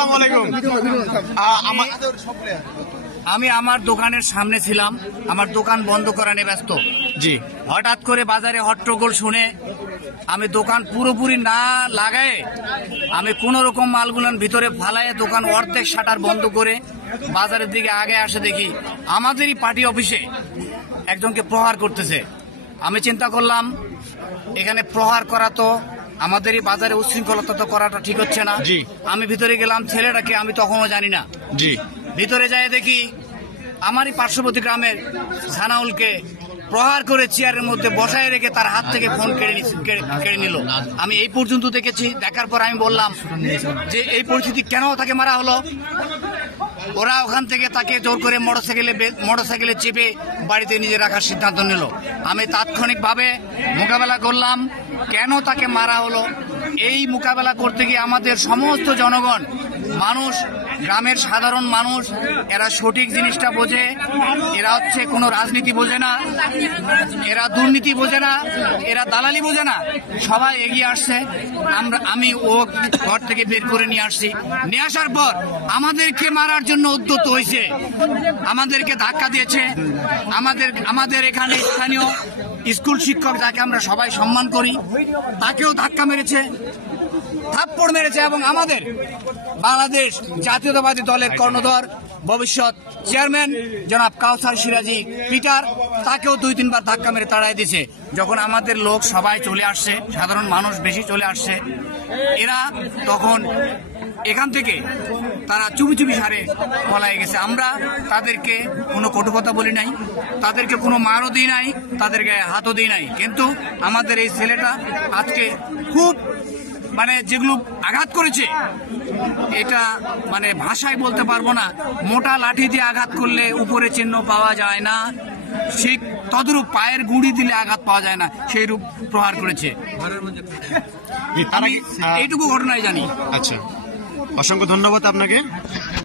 আসসালামু আলাইকুম। আমি আমার দোকানের সামনে ছিলাম, আমার দোকান বন্ধ করা নিয়ে ব্যস্ত। জি, হঠাৎ করে বাজারে হট্টগোল শুনে আমি দোকান পুরোপুরি না লাগায়ে আমি কোন রকম মালগুলান ভিতরে ফালায় দোকান অর্ধেক শাটার বন্ধ করে বাজারের দিকে আগে আসে দেখি আমাদেরই পার্টি অফিসে একজনকে প্রহার করতেছে। আমি চিন্তা করলাম এখানে প্রহার করা তো আমাদেরই বাজারে উচ্ছৃঙ্খলতা তো করাটা ঠিক হচ্ছে না। জি। আমি ভিতরে গেলাম, ছেলেটাকে আমি তখনও জানি না। জি, ভিতরে যায় দেখি আমারই পার্শ্ববর্তী গ্রামের সানাউলকে প্রহার করে চেয়ারের মধ্যে বসায় রেখে তার হাত থেকে ফোন কেড়ে নিল। আমি এই পর্যন্ত দেখেছি। দেখার পর আমি বললাম যে এই পরিস্থিতি কেন তাকে মারা হলো। ওরা ওখান থেকে তাকে জোর করে মোটরসাইকেলে চেপে বাড়িতে নিজে রাখার সিদ্ধান্ত নিল। আমি তাৎক্ষণিকভাবে মোকাবেলা করলাম কেন তাকে মারা হলো। এই মোকাবেলা করতে গিয়ে আমাদের সমস্ত জনগণ, মানুষ, গ্রামের সাধারণ মানুষ, এরা সঠিক জিনিসটা বোঝে। এরা হচ্ছে কোনো রাজনীতি বোঝে না, এরা দুর্নীতি বোঝে না, এরা দালালি বোঝে না। সবাই এগিয়ে আসছে। আমি ও ঘর থেকে বের করে নিয়ে আসছি। নিয়ে আসার পর আমাদেরকে মারার জন্য উদ্যত হয়েছে, আমাদেরকে ধাক্কা দিয়েছে। আমাদের এখানে স্থানীয় স্কুল শিক্ষক, যাকে আমরা সবাই সম্মান করি, তাকেও ধাক্কা মেরেছে, থাপ্পড় মেরেছে। এবং আমাদের বাংলাদেশ জাতীয়তাবাদী দলের কর্ণধর ভবিষ্যৎ চেয়ারম্যান জনাব কাউসার সিরাজি পিটার, তাকেও 2-3 বার ধাক্কা মেরে তাড়াই দিয়েছে। যখন আমাদের লোক সবাই চলে আসছে, সাধারণ মানুষ বেশি চলে আসছে, এরা তখন এখান থেকে তারা চুপি চুপি হারে পলায় গেছে। আমরা তাদেরকে কোনো কটু কথা বলি নাই, তাদেরকে কোনো মারও দিই নাই, তাদের গায়ে হাতও দিই নাই। কিন্তু আমাদের এই ছেলেটা আজকে খুব যেগুলো আঘাত করেছে, এটা ভাষায় বলতে পারবো না। মোটা লাঠি দিয়ে আঘাত করলে উপরে চিহ্ন পাওয়া যায় না, সেই তদরূপ পায়ের গুঁড়ি দিলে আঘাত পাওয়া যায় না, সেই রূপ প্রহার করেছে। আমি এইটুকু ঘটনায় জানি। আচ্ছা, অসংখ্য ধন্যবাদ আপনাকে।